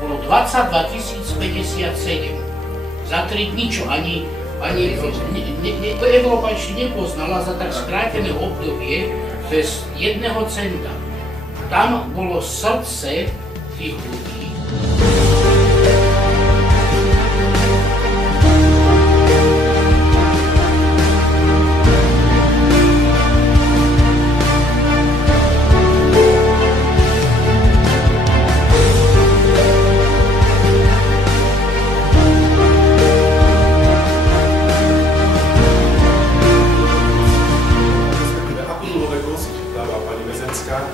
bolo 22 057. Za 3 dní, čo ani Európa ešte nepoznala za tak skrátené obdobie bez 1 centa. Tam bolo srdce tých ľudí.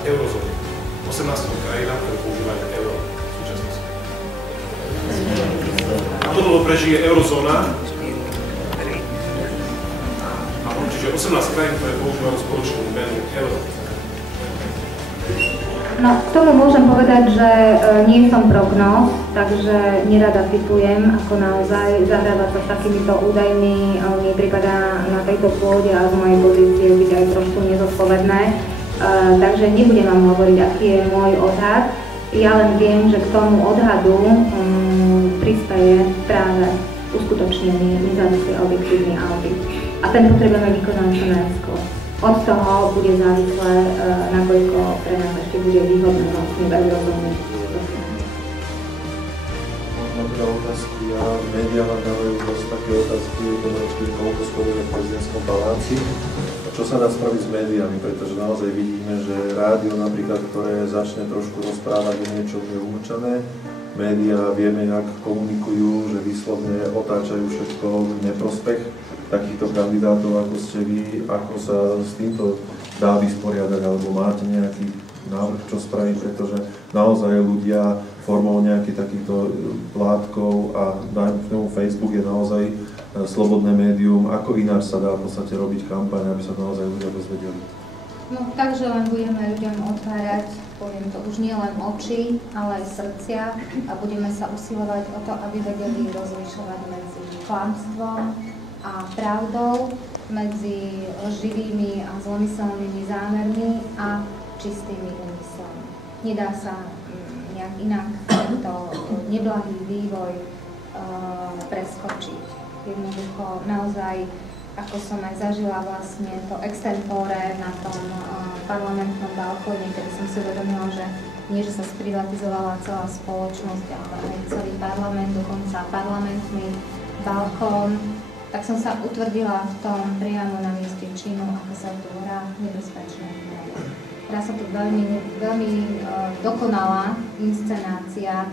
Eurozóny. 18 krajín, ktoré používajú euro v súčasnosti. Ako dlho prežije eurozóna? Čiže 18 krajín, ktoré používajú spoločnú menu euro. No, k tomu môžem povedať, že nie som prognóz, takže nerada typujem, ako naozaj zahrávať sa s takýmito údajmi mi pripadá na tejto pôde a z mojej pozície byť aj trošku nezodpovedné. Takže nebudem vám hovoriť, aký je môj odhad. Ja len viem, že k tomu odhadu prispeje práve uskutočnený nezávislý objektívny audit. A ten potrebujeme vykonať čo najskôr. Od toho bude závislé, nakoľko pre nás ešte bude výhodné vlastne v eurozóne. Mám teda otázky a médiá vám dávajú dosť také otázky, koľko schoduje v prezidentskom paláci. Čo sa dá spraviť s médiami, pretože naozaj vidíme, že rádio napríklad, ktoré začne trošku rozprávať o niečom, je umlčané. Médiá vieme, jak komunikujú, že výslovne otáčajú všetko v neprospech takýchto kandidátov, ako ste vy. Ako sa s týmto dá vysporiadať, alebo máte nejaký návrh, čo spraviť, pretože naozaj ľudia formou nejakých takýchto plátkov a dajme k tomu Facebook je naozaj slobodné médium, ako ináč sa dá v podstate robiť kampaň, aby sa naozaj ľudia dozvedeli? No, takže len budeme ľuďom otvárať, poviem to, už nie len oči, ale aj srdcia a budeme sa usilovať o to, aby vedeli rozlišovať medzi klamstvom a pravdou, medzi živými a zlomyselnými zámermi a čistými úmyslami. Nedá sa nejak inak tento neblahý vývoj preskočiť. Jednoducho, naozaj, ako som aj zažila vlastne to extempore na tom parlamentnom balkóne, kedy som si uvedomila, že nie, že sa sprivatizovala celá spoločnosť, ale aj celý parlament, dokonca parlamentný balkón, tak som sa utvrdila v tom priamo na mieste činu, ako sa tu hrá nebezpečné hry. Hrá sa tu veľmi dokonalá inscenácia,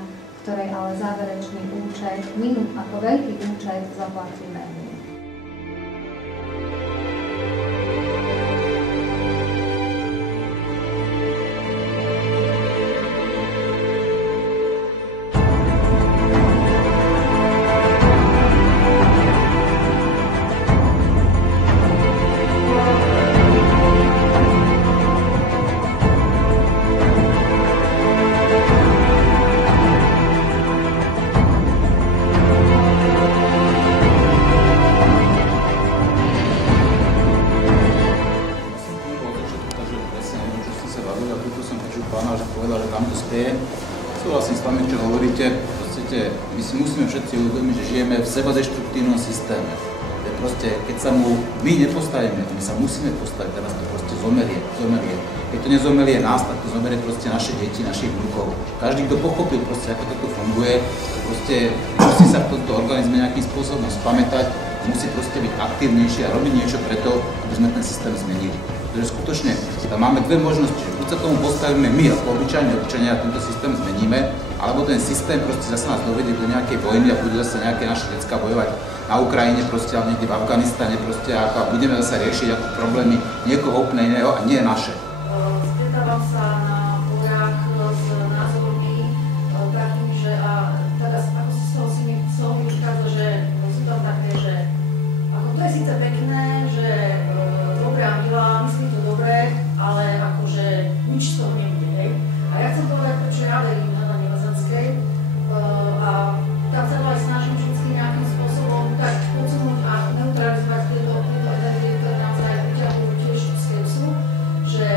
ktorej ale záverečný účet, my ako veľký účet zaplatíme. Súhlasím s vami, čo hovoríte. My si musíme všetci uvedomiť, že žijeme v sebadeštruktívnom systéme. Proste, keď sa mu my nepostavíme, my sa musíme postaviť, teraz to proste zomerie. Keď to nezomerie nás, tak to zomerie proste naše deti, našich vnúkov. Každý, kto pochopil proste, ako toto funguje, proste musí sa v tomto organizme nejakým spôsobom spamätať, musí proste byť aktívnejší a robiť niečo preto, aby sme ten systém zmenili. Pretože skutočne tam máme dve možnosti, že buď sa tomu postavíme my ako obyčajní občania a tento systém zmeníme, alebo ten systém proste zase nás dovedie do nejakej vojny a budú zase nejaké naše decká bojovať na Ukrajine proste, alebo niekde v Afganistane proste a budeme zase riešiť ako problémy niekoho úplne iného a nie naše. Stretávam sa na fórach s názormi takými, že teraz ako si z toho vychádza, že sú tam také, že ako to je síce pekné, že dobrá milá, myslím to dobre, ale akože nič z toho nebude, hej. A ja chcem povedať, prečo ja verím na Nevazanskej a tam sa to aj snažím vždy nejakým spôsobom tak podsunúť a neutralizovať tieto energie, ktoré naozaj vyťahujú tiež z keľsu, že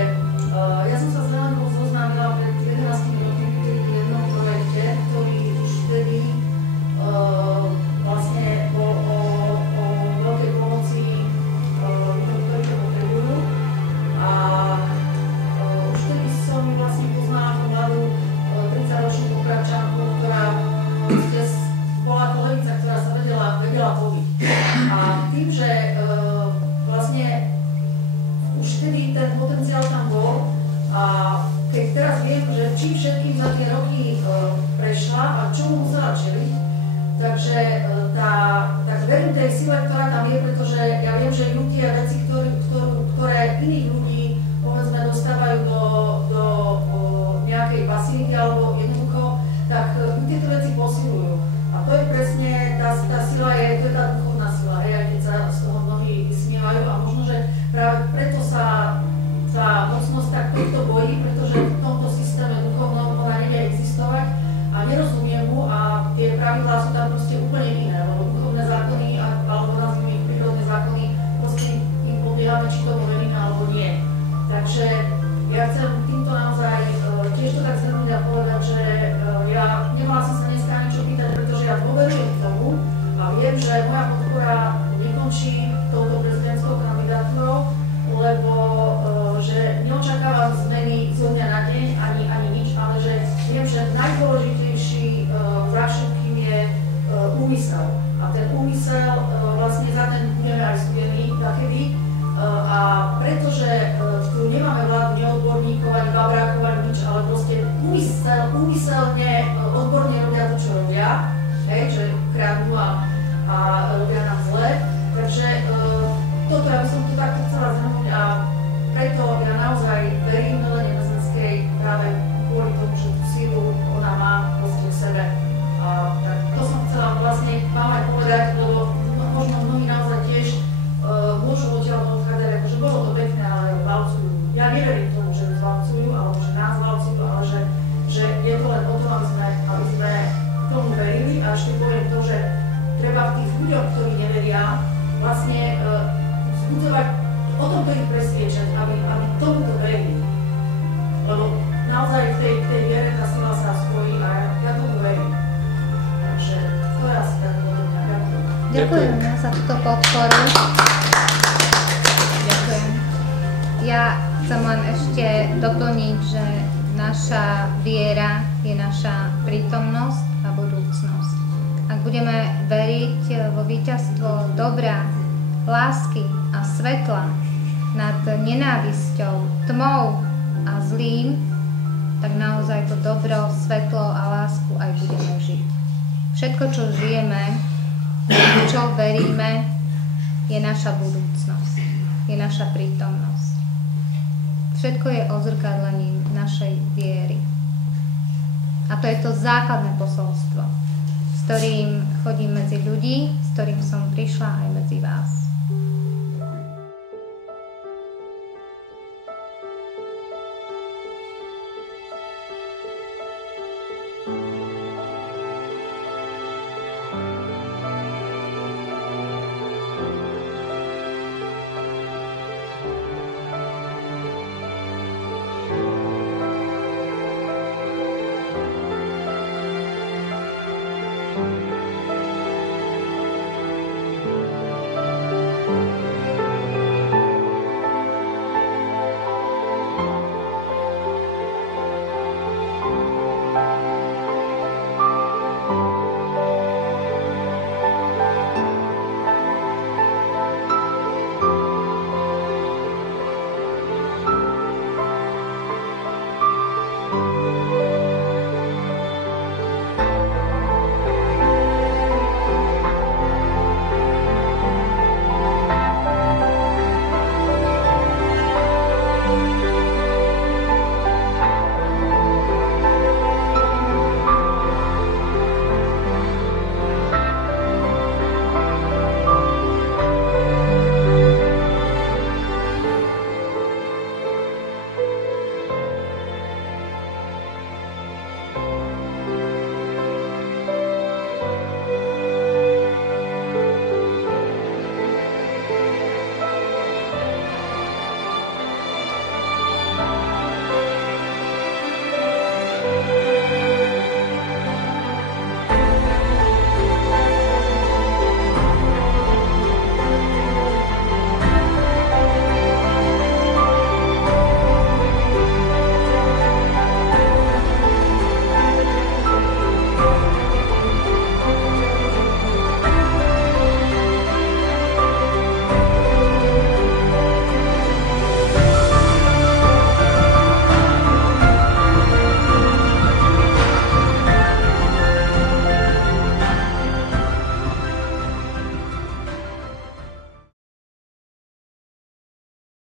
ešte poviem to, že treba v tých ľuďoch, ktorí neveria, vlastne vzbudzovať, o tomto ich presviečať, aby tomuto verili. Lebo naozaj v tej viere tá sila sa spojí a ja tomu verím. Takže to je asi tak podobne. Ďakujem za túto podporu. Ďakujem. Ja chcem len ešte doplniť, že naša viera je naša prítomnosť a budúcnosť. Ak budeme veriť vo víťazstvo dobra, lásky a svetla nad nenávisťou, tmou a zlým, tak naozaj to dobro, svetlo a lásku aj budeme žiť. Všetko, čo žijeme, čo veríme, je naša budúcnosť, je naša prítomnosť. Všetko je odzrkadlením našej viery. A to je to základné posolstvo, s ktorým chodím medzi ľudí, s ktorým som prišla aj medzi vás.